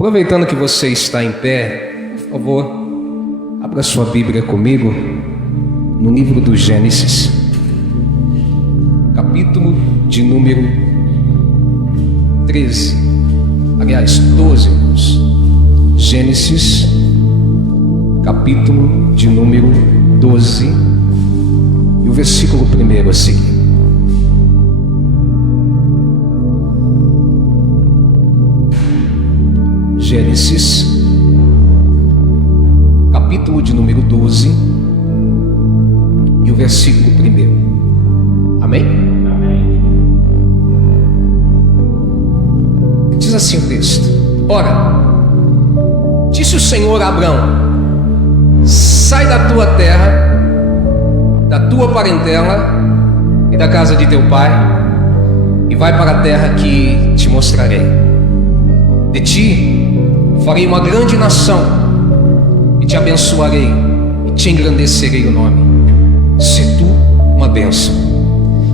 Aproveitando que você está em pé, por favor, abra sua Bíblia comigo no livro do Gênesis, capítulo de número 13, aliás, 12, irmãos. Gênesis, capítulo de número 12, e o versículo 1 a seguir. Gênesis, capítulo de número 12, e o versículo 1. Amém? Amém. Diz assim o texto: Ora, disse o Senhor a Abrão: sai da tua terra, da tua parentela e da casa de teu pai, e vai para a terra que te mostrarei. De ti farei uma grande nação, e te abençoarei, e te engrandecerei o nome. Se tu uma bênção.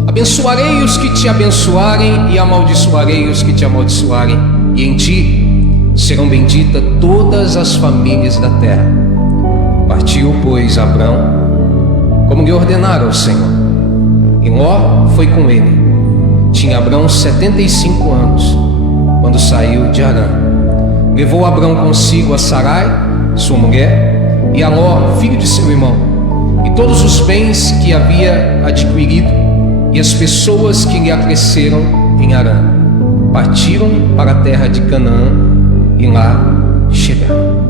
Abençoarei os que te abençoarem, e amaldiçoarei os que te amaldiçoarem, e em ti serão benditas todas as famílias da terra. Partiu, pois, Abrão, como lhe ordenara o Senhor, e Ló foi com ele. Tinha Abrão 75 anos, quando saiu de Harã. Levou Abrão consigo a Sarai, sua mulher, e a Ló, filho de seu irmão, e todos os bens que havia adquirido, e as pessoas que lhe acresceram em Harã. Partiram para a terra de Canaã, e lá chegaram.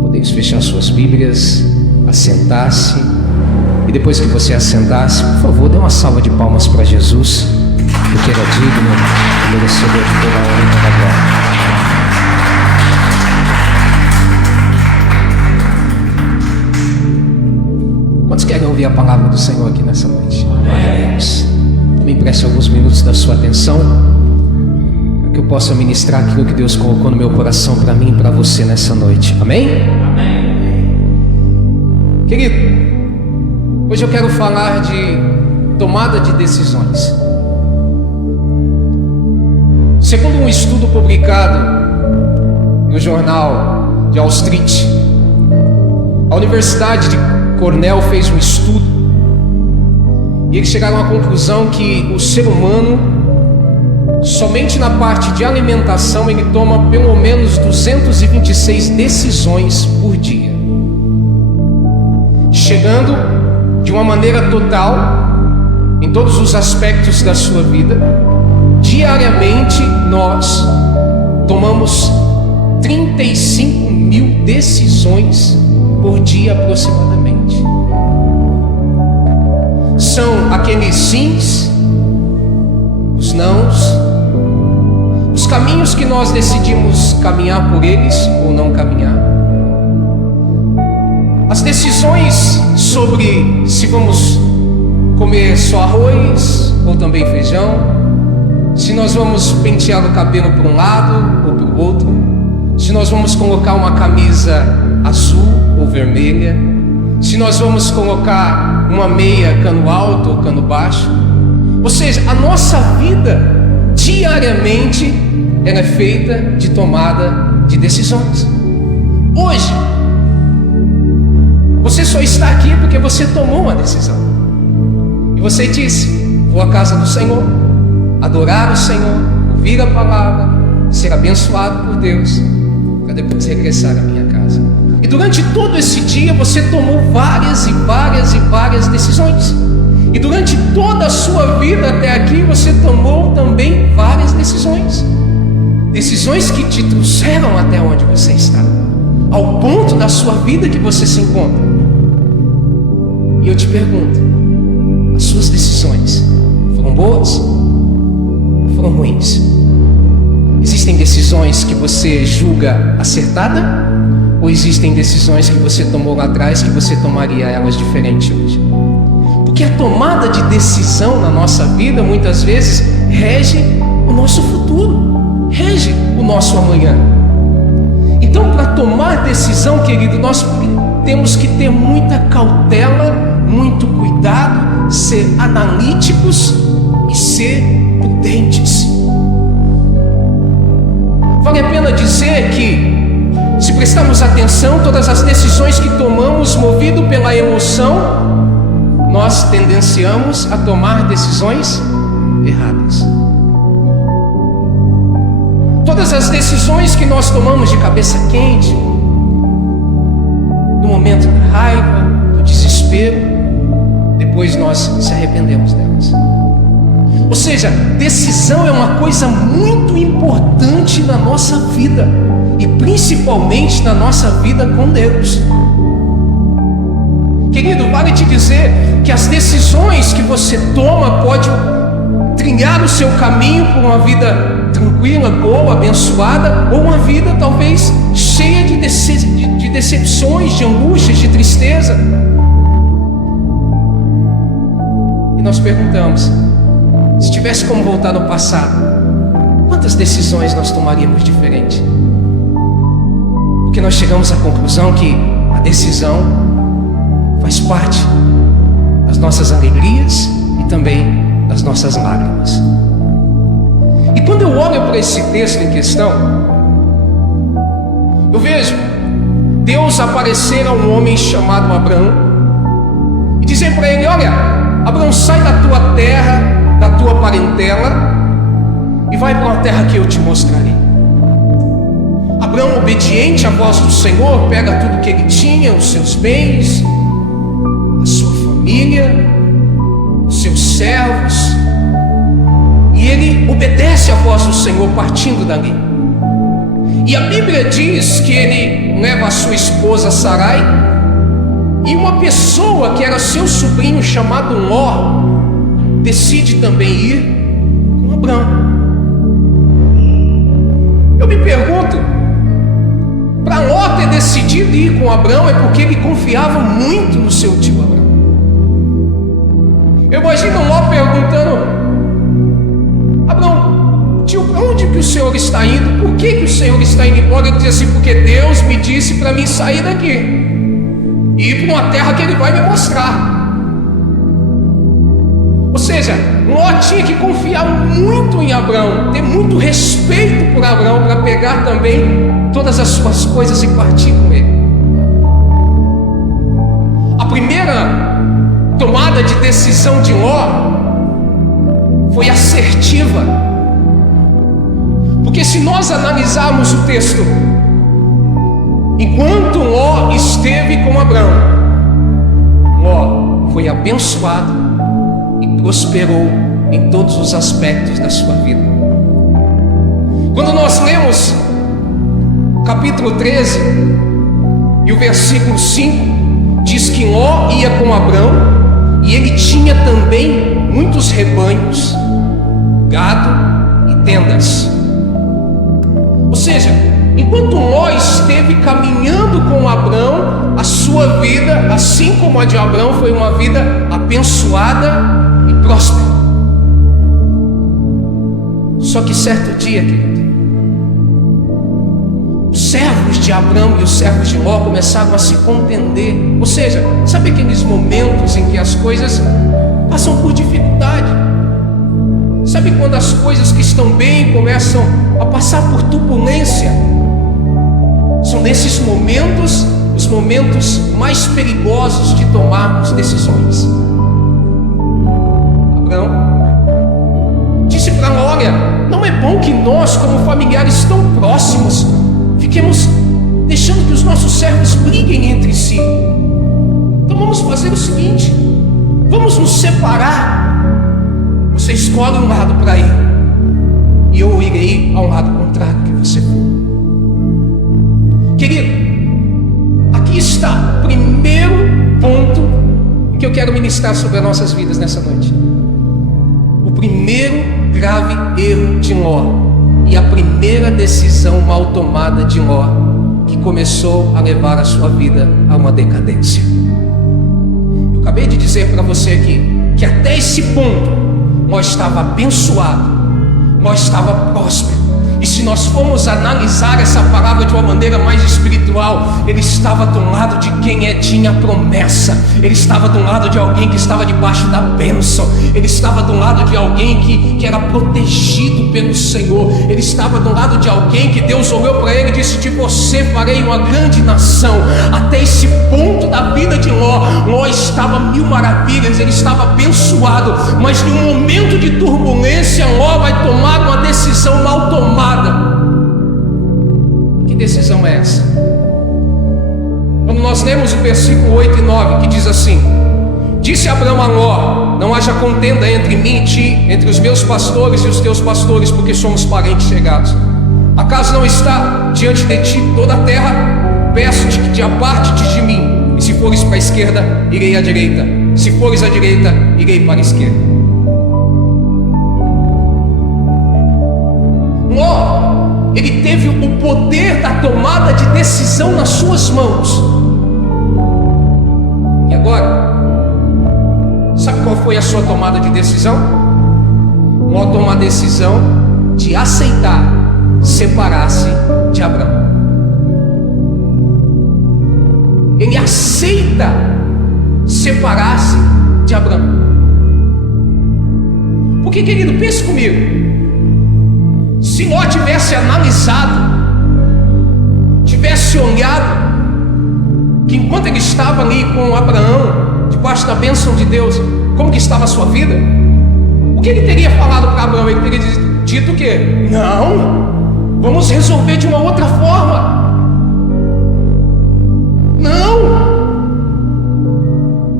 Podeis fechar suas Bíblias, assentar-se, e depois que você assentar-se, por favor, dê uma salva de palmas para Jesus, porque Ele é digno e merecedor de toda a honra e toda a glória. Quantos querem ouvir a palavra do Senhor aqui nessa noite? Me empreste alguns minutos da sua atenção, para que eu possa ministrar aquilo que Deus colocou no meu coração para mim e para você nessa noite. Amém? Amém. Querido, hoje eu quero falar de tomada de decisões. Segundo um estudo publicado no jornal de Wall Street, a Universidade de Cornell fez um estudo, e eles chegaram à conclusão que o ser humano, somente na parte de alimentação, ele toma pelo menos 226 decisões por dia, chegando de uma maneira total, em todos os aspectos da sua vida. Diariamente nós tomamos 35 mil decisões por dia aproximadamente. São aqueles sims, os nãos, os caminhos que nós decidimos caminhar por eles ou não caminhar, as decisões sobre se vamos comer só arroz ou também feijão, se nós vamos pentear o cabelo para um lado ou para o outro, se nós vamos colocar uma camisa azul ou vermelha, se nós vamos colocar uma meia cano alto ou cano baixo. Ou seja, a nossa vida diariamente ela é feita de tomada de decisões. Hoje você só está aqui porque você tomou uma decisão, e você disse: vou à casa do Senhor, adorar o Senhor, ouvir a palavra, ser abençoado por Deus, para depois regressar à minha casa. E durante todo esse dia você tomou várias decisões. E durante toda a sua vida até aqui você tomou também várias decisões. Decisões que te trouxeram até onde você está, ao ponto da sua vida que você se encontra. E eu te pergunto: as suas decisões foram boas ou foram ruins? Existem decisões que você julga acertada, ou existem decisões que você tomou lá atrás que você tomaria elas diferente hoje? Porque a tomada de decisão na nossa vida muitas vezes rege o nosso futuro, rege o nosso amanhã. Então, para tomar decisão, querido, nós temos que ter muita cautela, muito cuidado, ser analíticos e ser prudentes. Vale a pena pena dizer que, se prestarmos atenção, todas as decisões que tomamos movido pela emoção, nós tendenciamos a tomar decisões erradas. Todas as decisões que nós tomamos de cabeça quente, no momento da raiva, do desespero, depois nós se arrependemos delas. Ou seja, decisão é uma coisa muito importante na nossa vida, e principalmente na nossa vida com Deus. Querido, vale te dizer que as decisões que você toma podem trilhar o seu caminho por uma vida tranquila, boa, abençoada, ou uma vida talvez cheia de decepções, de angústias, de tristeza. E nós perguntamos, se tivesse como voltar no passado, quantas decisões nós tomaríamos diferente? Porque nós chegamos à conclusão que a decisão faz parte das nossas alegrias e também das nossas lágrimas. E quando eu olho para esse texto em questão, eu vejo Deus aparecer a um homem chamado Abrão e dizer para ele: olha, Abrão, sai da tua terra, da tua parentela e vai para uma terra que eu te mostrarei. Abrão, obediente à voz do Senhor, pega tudo que ele tinha, os seus bens, a sua família, os seus servos, e ele obedece à voz do Senhor partindo dali. E a Bíblia diz que ele leva a sua esposa Sarai e uma pessoa que era seu sobrinho chamado Ló decide também ir com Abrão. Eu me pergunto, para Ló ter decidido ir com Abrão é porque ele confiava muito no seu tio Abrão. Eu imagino Ló perguntando: Abrão, tio, para onde que o senhor está indo? Por que o senhor está indo embora? Ele diz assim: porque Deus me disse para mim sair daqui e ir para uma terra que ele vai me mostrar. Ou seja, Ló tinha que confiar muito em Abrão, ter muito respeito por Abrão, para pegar também todas as suas coisas e partir com ele. A primeira tomada de decisão de Ló foi assertiva, porque se nós analisarmos o texto, enquanto Ló esteve com Abrão, Ló foi abençoado e prosperou em todos os aspectos da sua vida. Quando nós lemos capítulo 13 e o versículo 5, diz que Ló ia com Abrão e ele tinha também muitos rebanhos, gado e tendas. Ou seja, enquanto Ló esteve caminhando com Abrão, a sua vida, assim como a de Abrão, foi uma vida abençoada e próspera. Só que certo dia, querido, os servos de Abrão e os servos de Ló começaram a se contender. Ou seja, sabe aqueles momentos em que as coisas passam por dificuldade? Sabe quando as coisas que estão bem começam a passar por turbulência? São nesses momentos os momentos mais perigosos de tomarmos decisões. Abrão disse para Ló: olha, não é bom que nós, como familiares tão próximos, fiquemos deixando que os nossos servos briguem entre si. Então vamos fazer o seguinte: vamos nos separar. Você escolhe um lado para ir e eu irei ao lado contrário que você for. Querido, aqui está o primeiro ponto que eu quero ministrar sobre as nossas vidas nessa noite. O primeiro grave erro de Ló e a primeira decisão mal tomada de Ló, que começou a levar a sua vida a uma decadência. Eu acabei de dizer para você aqui que até esse ponto Ló estava abençoado, Ló estava próspero, E se nós formos analisar essa palavra de uma maneira mais espiritual, ele estava do lado de quem tinha promessa. Ele estava do lado de alguém que estava debaixo da bênção. Ele estava do lado de alguém que era protegido pelo Senhor. Ele estava do lado de alguém que Deus olhou para ele e disse: de você farei uma grande nação. Até esse ponto da vida de Ló estava mil maravilhas, ele estava abençoado. Mas num momento de turbulência, Ló vai tomar uma decisão mal tomada. Que decisão é essa? Quando nós lemos o versículo 8 e 9, que diz assim: disse Abrão a Ló: não haja contenda entre mim e ti, entre os meus pastores e os teus pastores, porque somos parentes chegados. Acaso não está diante de ti toda a terra? Peço-te que te apartes de mim, e se fores para a esquerda, irei à direita, se fores à direita, irei para a esquerda. Ló, ele teve o poder da tomada de decisão nas suas mãos. E agora, sabe qual foi a sua tomada de decisão? Ló tomou a decisão de aceitar separar-se de Abrão. Ele aceita separar-se de Abrão. Porque, querido, pense comigo. Se Ló tivesse analisado, tivesse olhado que enquanto ele estava ali com Abraão, debaixo da bênção de Deus, como que estava a sua vida, o que ele teria falado para Abraão? Ele teria dito o quê? Não, vamos resolver de uma outra forma. Não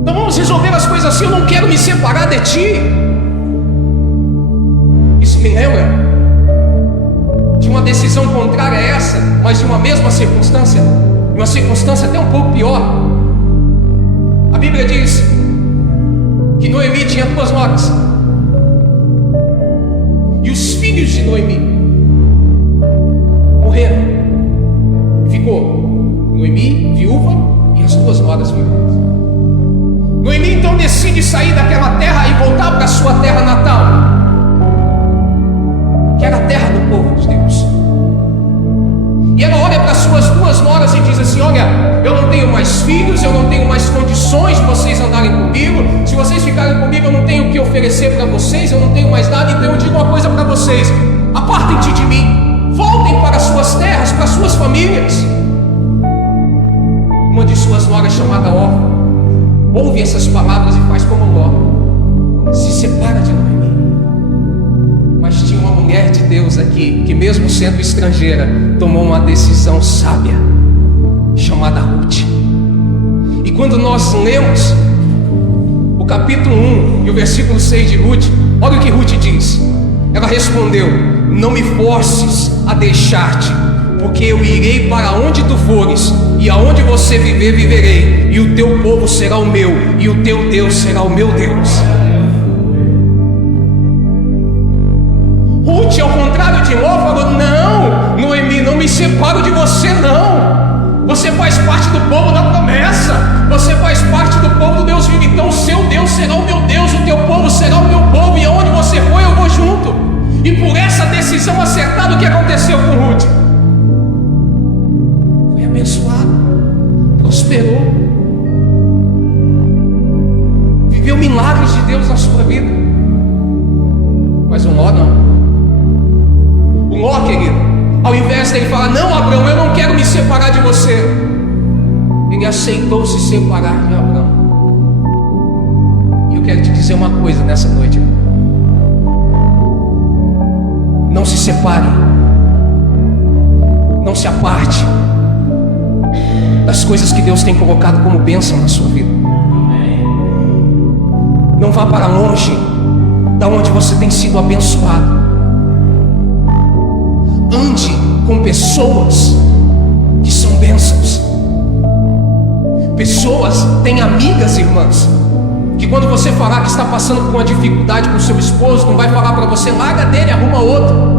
vamos resolver as coisas assim. Eu não quero me separar de ti. Isso me lembra de uma decisão contrária a essa, mas de uma mesma circunstância, de uma circunstância até um pouco pior. A Bíblia diz que Noemi tinha 2 noras, e os filhos de Noemi morreram. Ficou Noemi viúva e as 2 noras viúvas. Noemi então decide sair daquela terra e voltar para a sua terra natal, que era a terra do povo de Deus. E ela olha para suas 2 noras e diz assim: olha, eu não tenho mais filhos, eu não tenho mais condições de vocês andarem comigo. Se vocês ficarem comigo, eu não tenho o que oferecer para vocês, eu não tenho mais nada. Então eu digo uma coisa para vocês: apartem-se de mim, voltem para suas terras, para suas famílias. Uma de suas noras, chamada Orfa, ouve essas palavras e faz como Ló, se separa de Noemi. Mas tinha uma mulher de Deus aqui, que mesmo sendo estrangeira, tomou uma decisão sábia, chamada Ruth. E quando nós lemos o capítulo 1 e o versículo 6 de Ruth, olha o que Ruth diz. Ela respondeu: não me forces a deixar-te, porque eu irei para onde tu fores, e aonde você viver, viverei, e o teu povo será o meu, e o teu Deus será o meu Deus. Ruth, ao contrário de Ló, falou: não, Noemi, não me separo de você, não. Você faz parte do povo da promessa, você faz parte do povo do Deus vivo. Então o seu Deus será o meu Deus, o teu povo será o meu povo, e aonde você for, eu vou junto. E por essa decisão acertada, o que aconteceu com Ruth? Foi abençoado, prosperou, viveu milagres de Deus na sua vida. Mas o Ló não. O Ló, querido, ao invés dele falar: não, Abrão, eu não quero me separar de você, ele aceitou se separar de Abrão. E eu quero te dizer uma coisa nessa noite: não se separe, não se aparte das coisas que Deus tem colocado como bênção na sua vida. Não vá para longe da onde você tem sido abençoado. Ande com pessoas que são bênçãos. Pessoas, tem amigas, irmãs, que quando você falar que está passando por uma dificuldade com seu esposo, não vai falar para você: larga dele, arruma outro.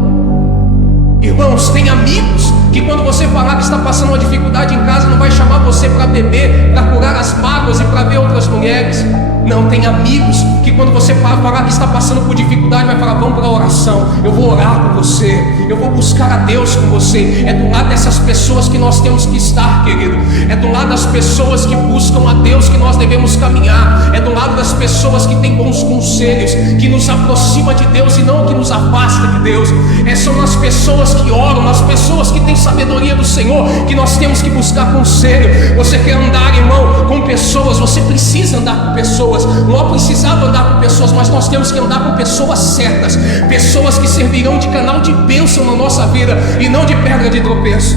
Irmãos, tem amigos que quando você falar que está passando uma dificuldade em casa, não vai chamar você para beber, para curar as mágoas e para ver outras mulheres. Não, tem amigos que quando você falar que está passando por dificuldade, vai falar: vamos para a oração, eu vou orar com você, eu vou buscar a Deus com você. É do lado dessas pessoas que nós temos que estar, querido. É do lado das pessoas que buscam a Deus que nós devemos caminhar. É do lado das pessoas que têm bons conselhos, que nos aproxima de Deus e não que nos afasta de Deus. São as pessoas que oram, as pessoas que têm sabedoria do Senhor, que nós temos que buscar conselho. Você quer andar, irmão, com pessoas, você precisa andar com pessoas. Ló precisava andar com pessoas, mas nós temos que andar com pessoas certas, pessoas que servirão de canal de bênção na nossa vida e não de pedra de tropeço.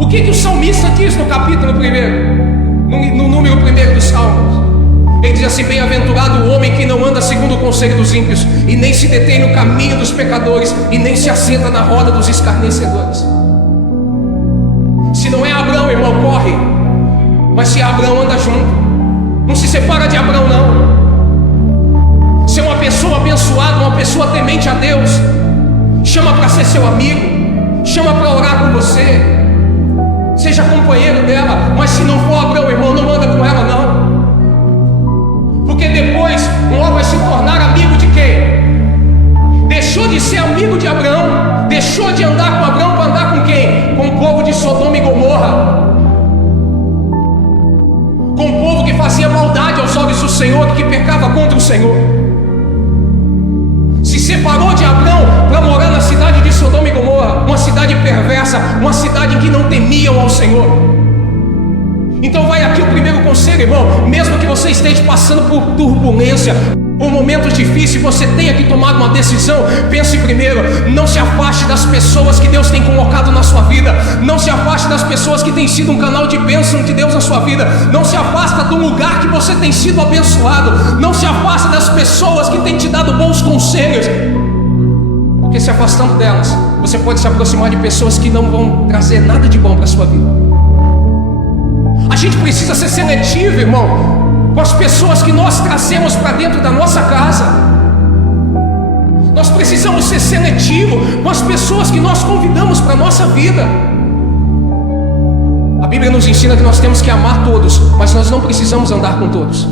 O que o salmista diz no capítulo 1, no número 1 dos Salmos? Ele diz assim: bem-aventurado o homem que não anda segundo o conselho dos ímpios, e nem se detém no caminho dos pecadores, e nem se assenta na roda dos escarnecedores. Se não é Abraão, irmão, corre. Mas se é Abraão, anda junto. Não se separa de Abraão, não. Se é uma pessoa abençoada, uma pessoa temente a Deus, chama para ser seu amigo, chama para orar com você, seja companheiro dela. Mas se não for Abraão, irmão, não anda com ela, não. Porque depois Ló vai se tornar amigo de quem? Deixou de ser amigo de Abraão, deixou de andar com Abraão para andar com quem? Com o povo de Sodoma e Gomorra, com o povo que fazia maldade aos olhos do Senhor, que pecava contra o Senhor. Se separou de Abraão para morar na cidade de Sodoma e Gomorra, uma cidade perversa, uma cidade em que não temiam ao Senhor. Então vai aqui o primeiro conselho, irmão. Mesmo que você esteja passando por turbulência, por momentos difíceis, você tenha que tomar uma decisão, pense primeiro. Não se afaste das pessoas que Deus tem colocado na sua vida. Não se afaste das pessoas que têm sido um canal de bênção de Deus na sua vida. Não se afasta do lugar que você tem sido abençoado. Não se afasta das pessoas que têm te dado bons conselhos, porque se afastando delas, você pode se aproximar de pessoas que não vão trazer nada de bom para a sua vida. A gente precisa ser seletivo, irmão, com as pessoas que nós trazemos para dentro da nossa casa. Nós precisamos ser seletivos com as pessoas que nós convidamos para a nossa vida. A Bíblia nos ensina que nós temos que amar todos, mas nós não precisamos andar com todos.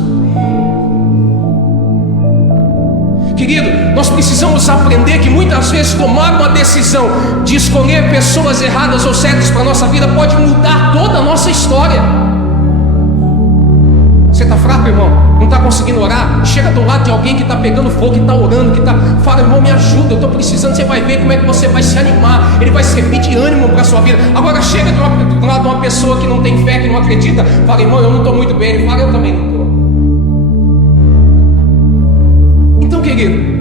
Querido, nós precisamos aprender que muitas vezes tomar uma decisão de escolher pessoas erradas ou certas para a nossa vida pode mudar toda a nossa história. Você está fraco, irmão? Não está conseguindo orar? Chega do lado de alguém que está pegando fogo, que está orando, fala: irmão, me ajuda, eu estou precisando. Você vai ver como é que você vai se animar. Ele vai servir de ânimo para a sua vida. Agora chega do lado de uma pessoa que não tem fé, que não acredita, fala: irmão, eu não estou muito bem. Ele fala: eu também não estou. Então, querido,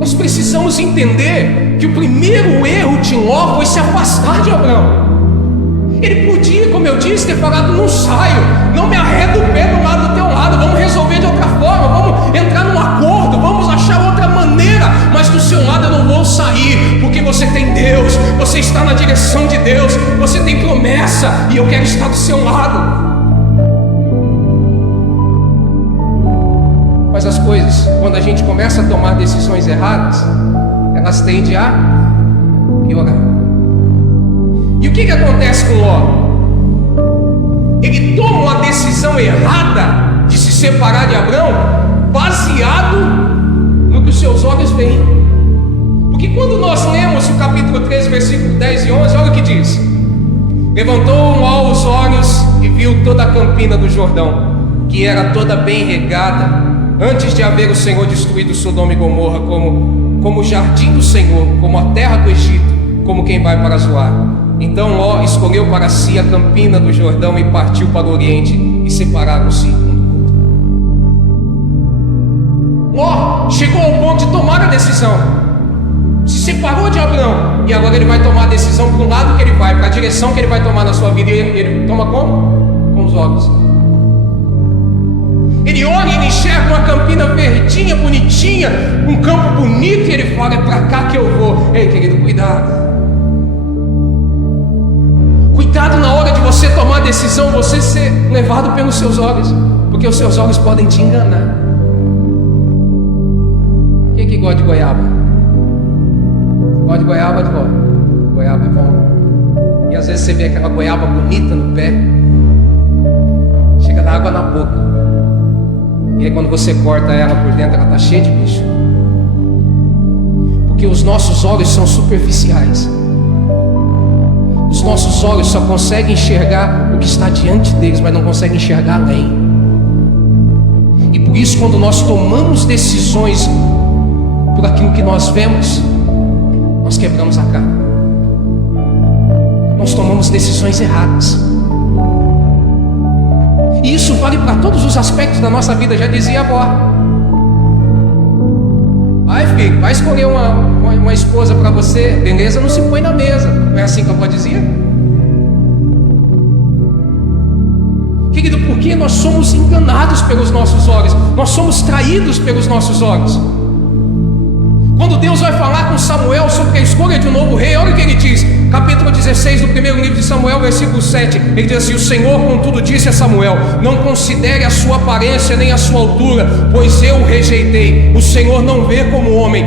nós precisamos entender que o primeiro erro de Ló foi se afastar de Abraão. Ele podia, como eu disse, ter falado: não saio, não me arredo o pé do lado do teu lado, vamos resolver de outra forma, vamos entrar num acordo, vamos achar outra maneira, mas do seu lado eu não vou sair, porque você tem Deus, você está na direção de Deus, você tem promessa, e eu quero estar do seu lado. Mas as coisas, quando a gente começa a tomar decisões erradas, elas tendem a piorar. E o que acontece com Ló? Ele toma uma decisão errada de se separar de Abraão, baseado no que os seus olhos veem. Porque quando nós lemos o capítulo 13, versículo 10 e 11, olha o que diz: levantou Ló os olhos e viu toda a campina do Jordão, que era toda bem regada, antes de haver o Senhor destruído Sodoma e Gomorra, como o jardim do Senhor, como a terra do Egito, como quem vai para Zoar. Então Ló escolheu para si a campina do Jordão e partiu para o oriente, e separaram-se um do outro. Ló chegou ao ponto de tomar a decisão, se separou de Abraão, e agora ele vai tomar a decisão para o lado que ele vai, para a direção que ele vai tomar na sua vida. E ele toma como? Com os olhos. Ele olha e ele enxerga uma campina verdinha, bonitinha, um campo bonito, e ele fala: é para cá que eu vou. Ei, querido, cuidado. Cuidado na hora de você tomar a decisão, você ser levado pelos seus olhos, porque os seus olhos podem te enganar. Quem que gosta de goiaba? Gosta de goiaba? Goiaba é bom. E às vezes você vê aquela goiaba bonita no pé, chega da água na boca. E aí quando você corta ela por dentro, ela está cheia de bicho. Porque os nossos olhos são superficiais. Os nossos olhos só conseguem enxergar o que está diante deles, mas não conseguem enxergar além. E por isso, quando nós tomamos decisões por aquilo que nós vemos, nós quebramos a cara. Nós tomamos decisões erradas. E isso vale para todos os aspectos da nossa vida. Já dizia a avó: ai filho, vai escolher uma esposa para você, beleza não se põe na mesa. Não é assim que a avó dizia? Querido, porque nós somos enganados pelos nossos olhos, nós somos traídos pelos nossos olhos. Quando Deus vai falar com Samuel sobre a escolha de um novo rei, olha o que ele diz, capítulo 16 do primeiro livro de Samuel, versículo 7. Ele diz assim: o Senhor contudo disse a Samuel: não considere a sua aparência nem a sua altura, pois eu o rejeitei. O Senhor não vê como o homem,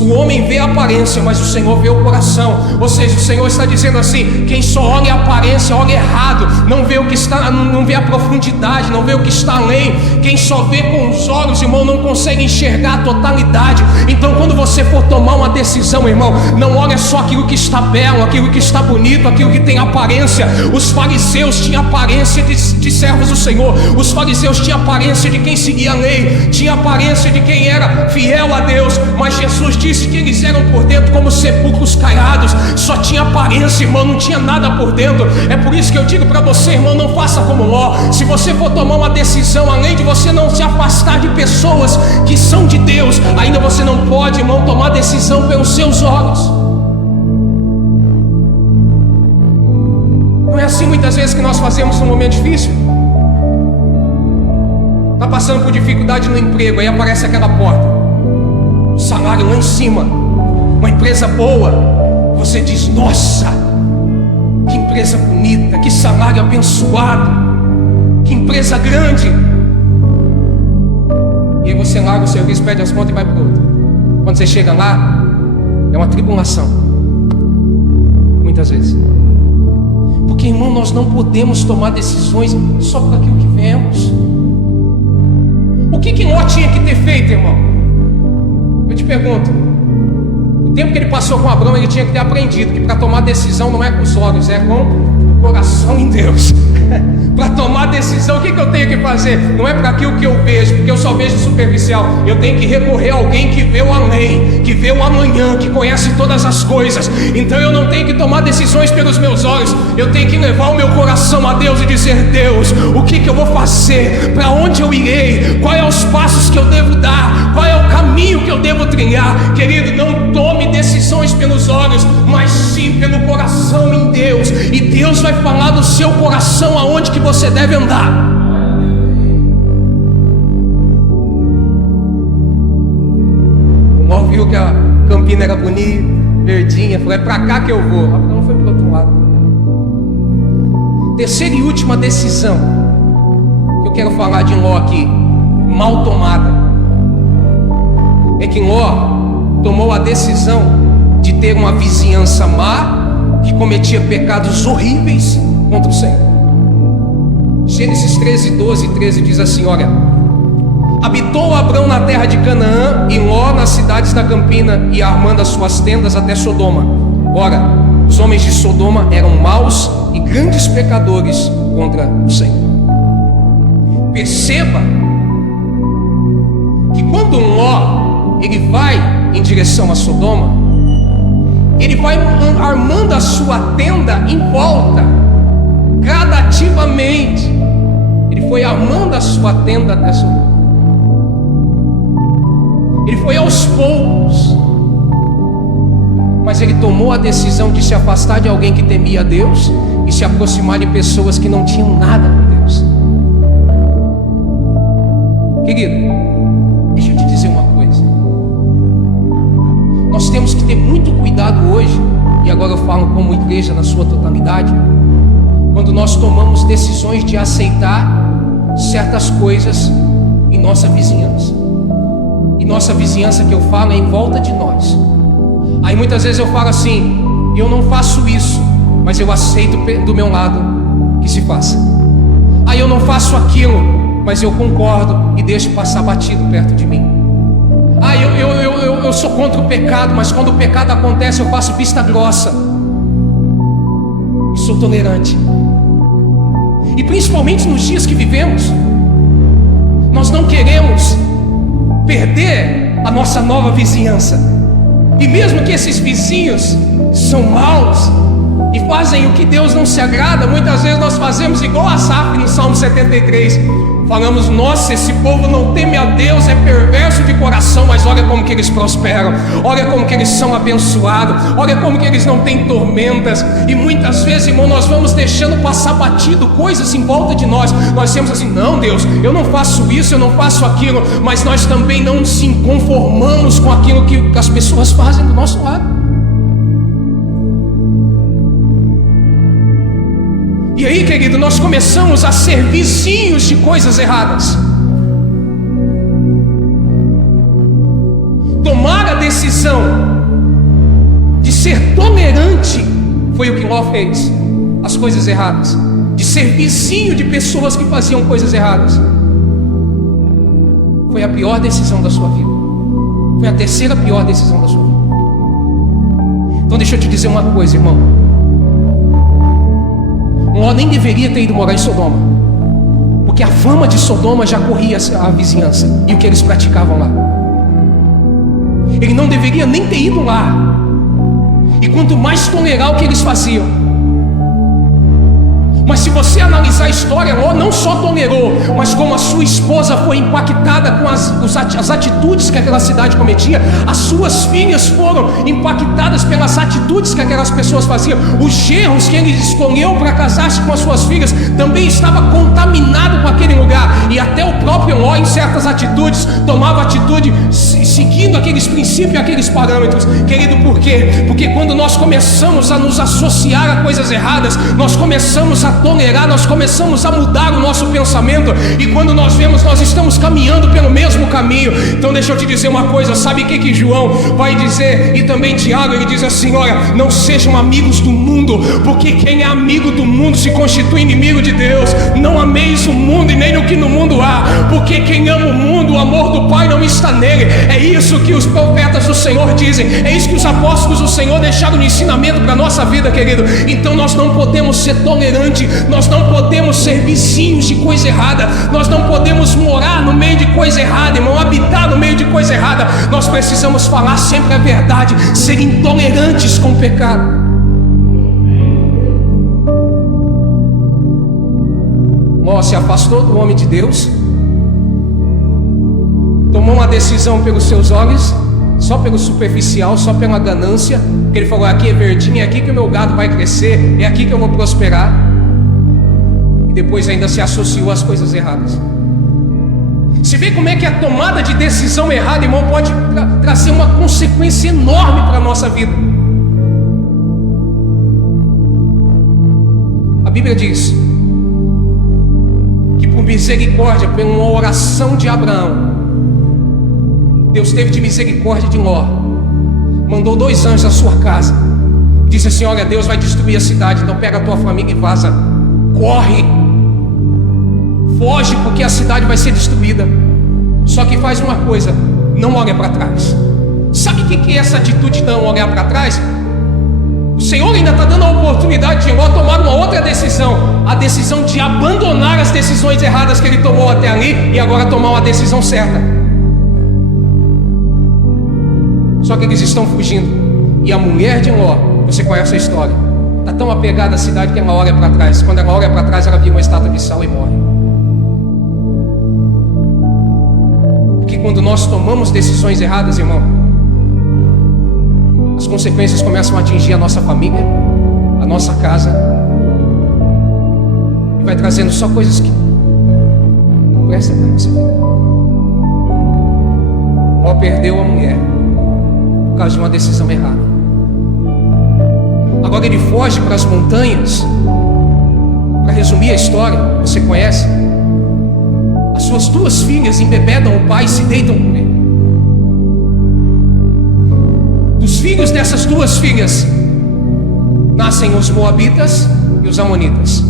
o homem vê a aparência, mas o Senhor vê o coração. Ou seja, o Senhor está dizendo assim: quem só olha a aparência, olha errado, não vê o que está, não vê a profundidade, não vê o que está além. Quem só vê com os olhos, irmão, não consegue enxergar a totalidade. Então quando você for tomar uma decisão, irmão, não olha só aquilo que está belo, aquilo que está bonito, aquilo que tem aparência. Os fariseus tinham aparência de servos do Senhor. Os fariseus tinham aparência de quem seguia a lei, tinha aparência de quem era fiel a Deus, mas Jesus disse que eles eram por dentro como sepulcros caiados. Só tinha aparência, irmão, não tinha nada por dentro. É por isso que eu digo para você, irmão, não faça como Ló. Se você for tomar uma decisão, além de você não se afastar de pessoas que são de Deus, ainda você não pode, irmão, tomar decisão pelos seus olhos. Não é assim muitas vezes que nós fazemos num momento difícil? Está passando por dificuldade no emprego, aí aparece aquela porta, o salário lá em cima, uma empresa boa. Você diz: nossa, que empresa bonita, que salário abençoado, que empresa grande. E aí você larga o serviço, pede as contas e vai para outro. Quando você chega lá, é uma tribulação, muitas vezes. Porque, irmão, nós não podemos tomar decisões só por aquilo que vemos. O que Ló tinha que ter feito, irmão? Eu te pergunto. O tempo que ele passou com Abrão, ele tinha que ter aprendido que para tomar decisão não é com os olhos, é com o coração em Deus. Para tomar decisão, o que eu tenho que fazer? Não é para aquilo que eu vejo, porque eu só vejo superficial. Eu tenho que recorrer a alguém que vê o além, que vê o amanhã, que conhece todas as coisas. Então eu não tenho que tomar decisões pelos meus olhos. Eu tenho que levar o meu coração a Deus e dizer: Deus, o que eu vou fazer? Para onde eu irei? Quais são os passos que eu devo dar? Qual é o caminho que eu devo trilhar? Querido, não tome decisões pelos olhos, mas sim pelo coração em Deus. E Deus vai falar do seu coração aonde que você deve andar. O Ló viu que a campina era bonita, verdinha, falou: é para cá que eu vou. Abraão foi para o outro lado. Terceira e última decisão que eu quero falar de Ló aqui, mal tomada, é que Ló tomou a decisão de ter uma vizinhança má, que cometia pecados horríveis contra o Senhor. Gênesis 13, 12 e 13 diz assim: olha, habitou Abrão na terra de Canaã, e Ló nas cidades da campina, e armando as suas tendas até Sodoma. Ora, os homens de Sodoma eram maus e grandes pecadores contra o Senhor. Perceba que quando Ló ele vai em direção a Sodoma, ele vai armando a sua tenda em volta, gradativamente. Ele foi armando a sua tenda até Sodoma. Ele foi aos poucos, mas ele tomou a decisão de se afastar de alguém que temia a Deus e se aproximar de pessoas que não tinham nada com Deus. Querido, deixa eu te dizer uma coisa. Nós temos que ter muito cuidado hoje, e agora eu falo como igreja na sua totalidade, quando nós tomamos decisões de aceitar certas coisas em nossa vizinhança. E nossa vizinhança que eu falo é em volta de nós. Aí muitas vezes eu falo assim: eu não faço isso, mas eu aceito do meu lado que se faça. Aí eu não faço aquilo, mas eu concordo e deixo passar batido perto de mim. Eu sou contra o pecado, mas quando o pecado acontece eu faço vista grossa e sou tolerante. E principalmente nos dias que vivemos, nós não queremos perder a nossa nova vizinhança. E mesmo que esses vizinhos são maus e fazem o que Deus não se agrada, muitas vezes nós fazemos igual Asaf no Salmo 73. Falamos: nossa, esse povo não teme a Deus, é perverso de coração, mas olha como que eles prosperam, olha como que eles são abençoados, olha como que eles não têm tormentas. E muitas vezes, irmão, nós vamos deixando passar batido coisas em volta de nós. Nós temos assim: não, Deus, eu não faço isso, eu não faço aquilo, mas nós também não nos conformamos com aquilo que as pessoas fazem do nosso lado. E aí, querido, nós começamos a ser vizinhos de coisas erradas. Tomar a decisão de ser tolerante foi o que Ló fez, as coisas erradas, de ser vizinho de pessoas que faziam coisas erradas. Foi a pior decisão da sua vida. Foi a terceira pior decisão da sua vida. Então deixa eu te dizer uma coisa, irmão. Ló nem deveria ter ido morar em Sodoma, porque a fama de Sodoma já corria a vizinhança e o que eles praticavam lá. Ele não deveria nem ter ido lá. E quanto mais tolerar o que eles faziam. Mas se você analisar a história, Ló não só tolerou, mas como a sua esposa foi impactada com as atitudes que aquela cidade cometia, as suas filhas foram impactadas pelas atitudes que aquelas pessoas faziam. Os genros que ele escolheu para casar-se com as suas filhas também estava contaminado com aquele lugar. E até o próprio Ló, em certas atitudes, tomava atitude seguindo aqueles princípios e aqueles parâmetros. Querido, por quê? Porque quando nós começamos a nos associar a coisas erradas, nós começamos a tolerar, nós começamos a mudar o nosso pensamento, e quando nós vemos, nós estamos caminhando pelo mesmo caminho. Então deixa eu te dizer uma coisa, sabe o que João vai dizer? E também Tiago, ele diz assim: olha, não sejam amigos do mundo, porque quem é amigo do mundo se constitui inimigo de Deus. Não ameis o mundo e nem o que no mundo há, porque quem ama o mundo, o amor do Pai não está nele. É isso que os profetas do Senhor dizem, é isso que os apóstolos do Senhor deixaram de ensinamento para a nossa vida, querido. Então nós não podemos ser tolerantes, nós não podemos ser vizinhos de coisa errada, nós não podemos morar no meio de coisa errada, irmão, habitar no meio de coisa errada. Nós precisamos falar sempre a verdade, ser intolerantes com o pecado. Ló se afastou do homem de Deus, tomou uma decisão pelos seus olhos, só pelo superficial, só pela ganância, porque ele falou: aqui é verdinho, é aqui que o meu gado vai crescer, é aqui que eu vou prosperar. Depois ainda se associou às coisas erradas. Você vê como é que a tomada de decisão errada, irmão, pode trazer uma consequência enorme para a nossa vida. A Bíblia diz que por misericórdia, por uma oração de Abraão, Deus teve de misericórdia de Ló, mandou 2 anjos à sua casa, disse assim: olha, Deus vai destruir a cidade, então pega a tua família e vaza, corre, foge, porque a cidade vai ser destruída. Só que faz uma coisa: não olha para trás. Sabe o que é essa atitude de não olhar para trás? O Senhor ainda está dando a oportunidade de Ló tomar uma outra decisão, a decisão de abandonar as decisões erradas que ele tomou até ali e agora tomar uma decisão certa. Só que eles estão fugindo, e a mulher de Ló, você conhece a história, está tão apegada à cidade que ela olha para trás. Quando ela olha para trás, ela vira uma estátua de sal e morre. Porque quando nós tomamos decisões erradas, irmão, as consequências começam a atingir a nossa família, a nossa casa, e vai trazendo só coisas que não prestam para você. Ló perdeu a mulher por causa de uma decisão errada. Agora ele foge para as montanhas. Para resumir a história, você conhece? As suas 2 filhas embebedam o pai e se deitam com ele. Dos filhos dessas 2 filhas nascem os moabitas e os amonitas.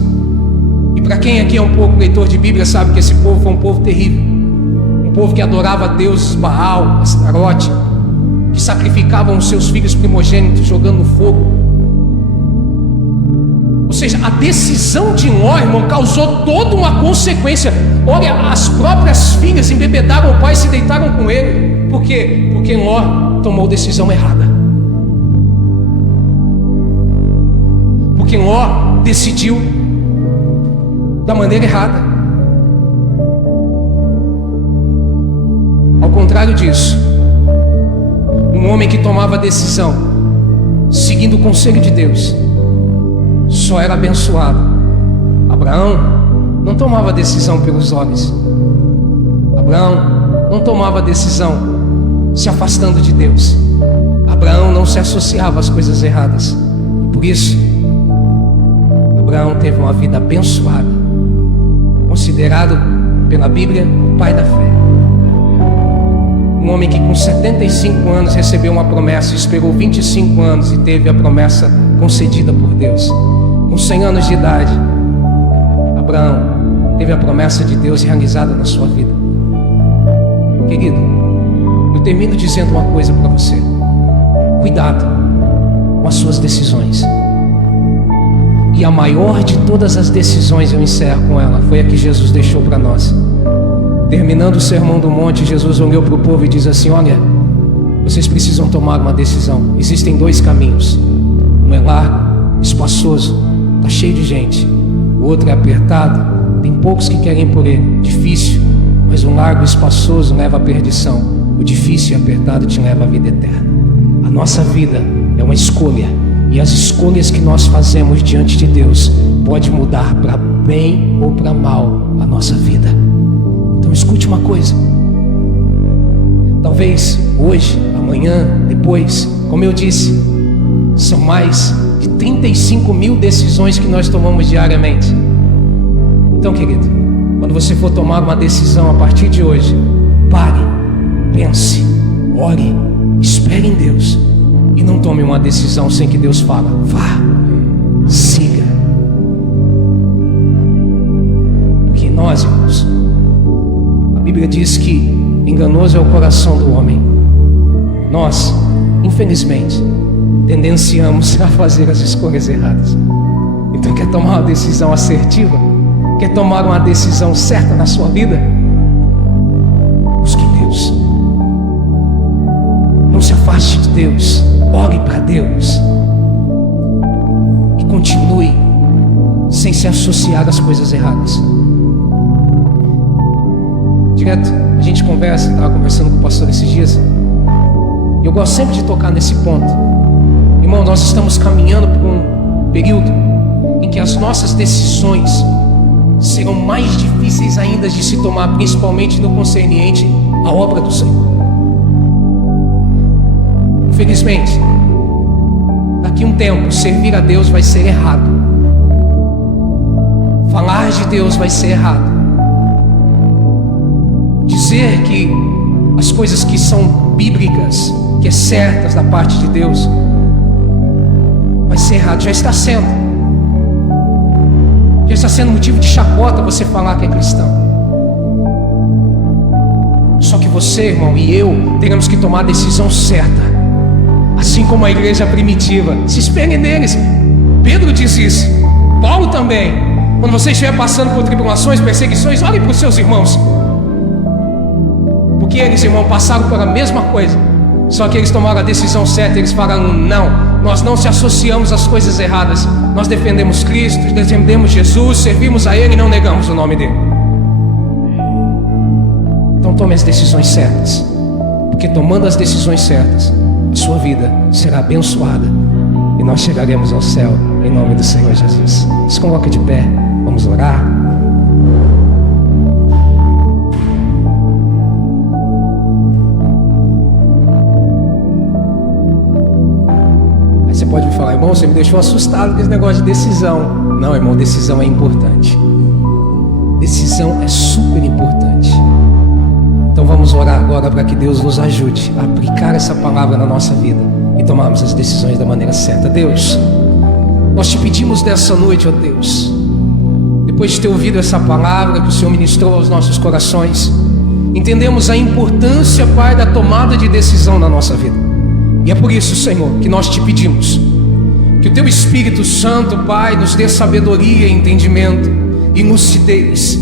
E Para quem aqui é um pouco leitor de Bíblia, sabe que esse povo foi um povo terrível. Um povo que adorava deuses Baal, Astarote, que sacrificavam os seus filhos primogênitos jogando no fogo. Ou seja, a decisão de Ló, irmão, causou toda uma consequência. Olha, as próprias filhas embebedaram o pai e se deitaram com ele. Por quê? Porque Ló tomou decisão errada. Porque Ló decidiu da maneira errada. Ao contrário disso, um homem que tomava decisão seguindo o conselho de Deus só era abençoado. Abraão não tomava decisão pelos olhos. Abraão não tomava decisão se afastando de Deus. Abraão não se associava às coisas erradas. Por isso, Abraão teve uma vida abençoada, considerado pela Bíblia o pai da fé. Um homem que com 75 anos recebeu uma promessa, esperou 25 anos e teve a promessa concedida por Deus. Com 100 anos de idade, Abraão teve a promessa de Deus realizada na sua vida. Querido, eu termino dizendo uma coisa para você: cuidado com as suas decisões. E a maior de todas as decisões, eu encerro com ela, foi a que Jesus deixou para nós. Terminando o Sermão do Monte, Jesus olhou para o povo e diz assim: olha, vocês precisam tomar uma decisão. Existem dois caminhos. Um é largo, espaçoso, está cheio de gente. O outro é apertado, tem poucos que querem por ele. Difícil, mas um largo e espaçoso leva à perdição. O difícil e apertado te leva à vida eterna. A nossa vida é uma escolha, e as escolhas que nós fazemos diante de Deus pode mudar para bem ou para mal a nossa vida. Então escute uma coisa: talvez hoje, amanhã, depois, como eu disse, são mais de 35 mil decisões que nós tomamos diariamente. Então, querido, quando você for tomar uma decisão a partir de hoje, pare, pense, ore, espere em Deus e não tome uma decisão sem que Deus fale. Vá, siga. Porque nós, irmãos, a Bíblia diz que enganoso é o coração do homem. Nós, infelizmente, tendenciamos a fazer as escolhas erradas. Então, quer tomar uma decisão assertiva? Quer tomar uma decisão certa na sua vida? Busque Deus. Não se afaste de Deus. Ore para Deus. E continue sem se associar às coisas erradas. Direto, a gente conversa, estava conversando com o pastor esses dias, e eu gosto sempre de tocar nesse ponto. Irmão, nós estamos caminhando por um período em que as nossas decisões serão mais difíceis ainda de se tomar, principalmente no concernente à obra do Senhor. Infelizmente, daqui a um tempo, servir a Deus vai ser errado. Falar de Deus vai ser errado. Dizer que as coisas que são bíblicas, que é certas da parte de Deus, vai ser errado. Já está sendo. Já está sendo motivo de chacota você falar que é cristão. Só que você, irmão, e eu teremos que tomar a decisão certa. Assim como a igreja primitiva. Se espelhe neles. Pedro diz isso. Paulo também. Quando você estiver passando por tribulações, perseguições, olhe para os seus irmãos. Porque eles, irmão, passaram pela mesma coisa. Só que eles tomaram a decisão certa. Eles falaram: não, nós não se associamos às coisas erradas. Nós defendemos Cristo, defendemos Jesus, servimos a Ele e não negamos o nome dEle. Então tome as decisões certas. Porque tomando as decisões certas, a sua vida será abençoada e nós chegaremos ao céu em nome do Senhor Jesus. Se coloque de pé, vamos orar. Você pode me falar: irmão, você me deixou assustado com esse negócio de decisão. Não, irmão, decisão é importante. Decisão é super importante. Então vamos orar agora para que Deus nos ajude a aplicar essa palavra na nossa vida e tomarmos as decisões da maneira certa. Deus, nós te pedimos nessa noite, ó Deus, depois de ter ouvido essa palavra que o Senhor ministrou aos nossos corações, entendemos a importância, Pai, da tomada de decisão na nossa vida. E é por isso, Senhor, que nós te pedimos que o Teu Espírito Santo, Pai, nos dê sabedoria, entendimento e lucidez,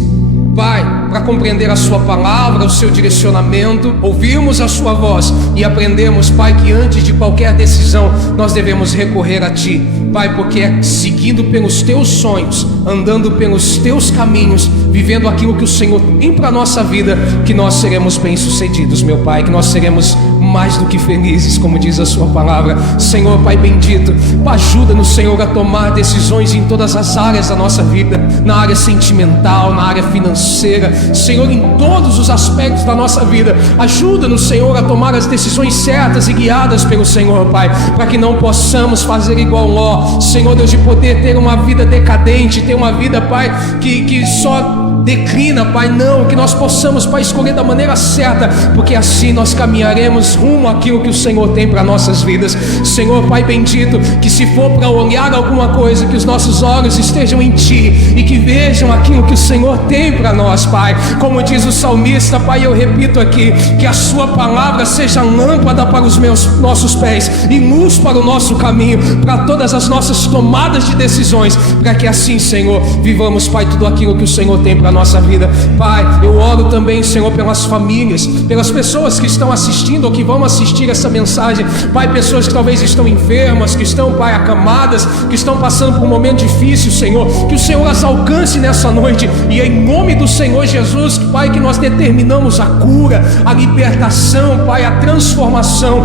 Pai, para compreender a Sua palavra, o Seu direcionamento, ouvirmos a Sua voz e aprendemos, Pai, que antes de qualquer decisão nós devemos recorrer a Ti, Pai, porque é seguindo pelos Teus sonhos, andando pelos Teus caminhos, vivendo aquilo que o Senhor tem para a nossa vida, que nós seremos bem-sucedidos, meu Pai, que nós seremos mais do que felizes, como diz a Sua palavra. Senhor, Pai bendito, ajuda-nos, Senhor, a tomar decisões em todas as áreas da nossa vida, na área sentimental, na área financeira, Senhor, em todos os aspectos da nossa vida. Ajuda-nos, Senhor, a tomar as decisões certas e guiadas pelo Senhor, Pai, para que não possamos fazer igual Ló, Senhor Deus, de poder ter uma vida decadente, ter uma vida, Pai, que só declina, Pai. Não, que nós possamos, Pai, escolher da maneira certa, porque assim nós caminharemos rumo àquilo que o Senhor tem para nossas vidas. Senhor, Pai bendito, que se for para olhar alguma coisa, que os nossos olhos estejam em Ti e que vejam aquilo que o Senhor tem para nós, Pai. Como diz o salmista, Pai, eu repito aqui, que a Sua palavra seja lâmpada para os nossos pés e luz para o nosso caminho, para todas as nossas tomadas de decisões, para que assim, Senhor, vivamos, Pai, tudo aquilo que o Senhor tem para nossa vida. Pai, eu oro também, Senhor, pelas famílias, pelas pessoas que estão assistindo ou que vão assistir essa mensagem, Pai, pessoas que talvez estão enfermas, que estão, Pai, acamadas, que estão passando por um momento difícil, Senhor, que o Senhor as alcance nessa noite, e em nome do Senhor Jesus, Pai, que nós determinamos a cura, a libertação, Pai, a transformação.